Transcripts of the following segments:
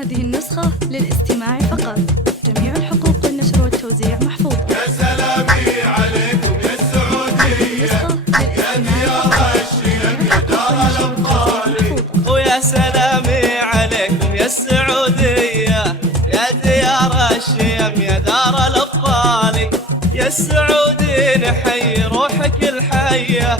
هذه النسخة للاستماع فقط. جميع الحقوق والنشر والتوزيع محفوظة. يا سلامي عليكم يا السعودية، يا ديار الشيم يا دار الأبطال. ويا سلامي عليكم يا السعودية، يا ديار الشيم يا دار الأبطال. يا السعودي نحيي روحك الحية،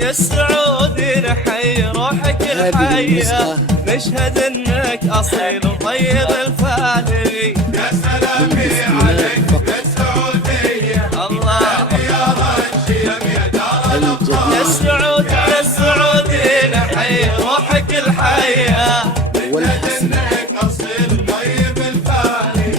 يا السعودي نحيي روحك الحية. نشهد انك اصيل وطيب الفالي. يا سلامي عليكم يا السعودية، الله يا ديار الشيم يا دار الأبطال. يا السعودي يا السعودي نحيي روحك الحية. نشهد انك اصيل طيب الفالي.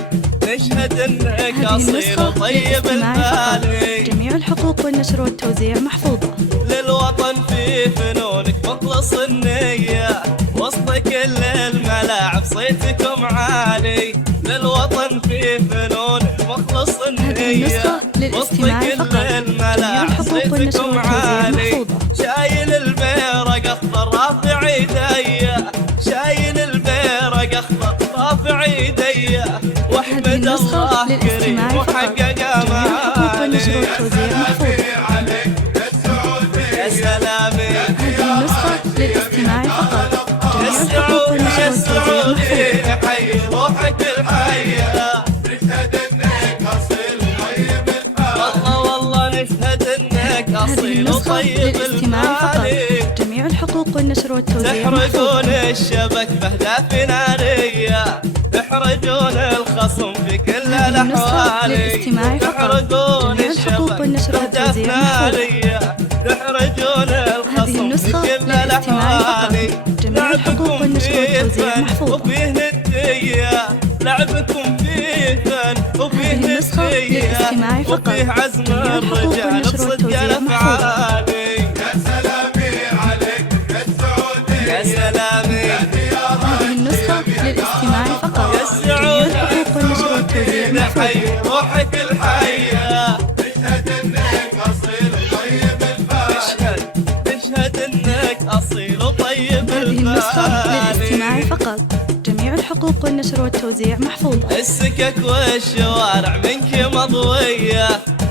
نشهد انك هذه اصيل النسخة وطيب للاستماع فقط. الفالي. جميع الحقوق والنشر والتوزيع محفوظة. للوطن في فنونك مخلص النية، وسط كل الملاعب صيتكم عالي. للوطن في فنونك مخلص النية، وسط كل الملاعب صيتكم عالي. شايل البيرق اخضر رافع ايديا، شايل البيرق اخضر رافع ايديا. واحمد الله كريم وحقق امالي. يا سلامي هذه النسخة للاستماع فقط. يا جميع الحقوق السعودي والنشر يا والتوزيع السعودي محفوظة. نحيي روحك الحية. نشهد انك اصيل طيب الفالي. والله نشهد انك هذه اصيل النسخة وطيب للاستماع فقط. الفالي. جميع الحقوق والنشر والتوزيع تحرقون محفوظة. الشبك بأهداف نارية، تحرجون الخصم في كل هذه النسخة الأحوال. للاستماع فقط. تحرقون جميع الحقوق الشبك والنشر بأهداف والتوزيع محفوظة. نارية، تحرجون هذه الخصم في النسخة كل للاستماع فقط. الأحوال. جميع الحقوق والنشر والتوزيع محفوظة. وفيه ندية، لعبكم فيه فن وفيه هذه النسخة ندية، للاستماع فقط. وفيه عزم جميع الحقوق الرجال والنشر بصدق والتوزيع الأفعال. يا سلامي عليكم يا السعودية، يا سلامي يا ديار هذه النسخة للاستماع فقط. يا جميع السعودي الحقوق والنشر والتوزيع محفوظة. نحيي روحك الحية. نشهد انك اصيل طيب الفالي. نشهد انك اصيل وطيب هذه النسخة للاستماع الفالي. فقط. جميع الحقوق والنشر والتوزيع محفوظة. السكك والشوارع منك مضوية،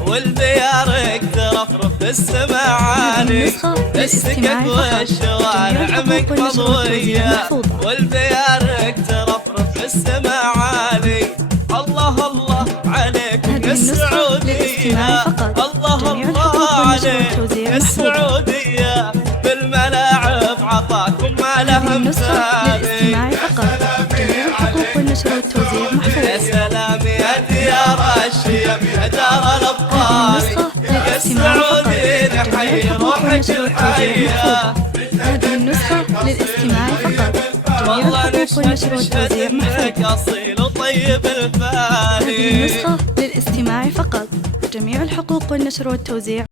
والبيارك ترفرف في السما عالي. النسخة السكك للاستماع فقط. والشوارع جميع منك الحقوق والنشر والتوزيع مضوية، محفوظة. والبيارك ترفرف في السما عالي. الله الله عليكم هذه يا النسخة السعودية، للاستماع فقط. الله جميع الله الحقوق والنشر عليك والتوزيع يا محفوظة. السعودية. بالملاعب عطاكم ما هذه لها النسخة مثال. للاستماع فقط. جميع الحقوق والنشر والتوزيع يا محفوظة. سلامي يا ديار الشيم يا دار هذه الأبطال. النسخة يا للاستماع فقط. السعودي جميع نحيي الحقوق روحك والنشر والتوزيع الحية. محفوظة. هذه النسخة للاستماع فقط. جميع والله الحقوق والنشر نشهد والتوزيع انك محفوظة. اصيل وطيب هذه الفالي. النسخة للاستماع فقط. جميع الحقوق والنشر والتوزيع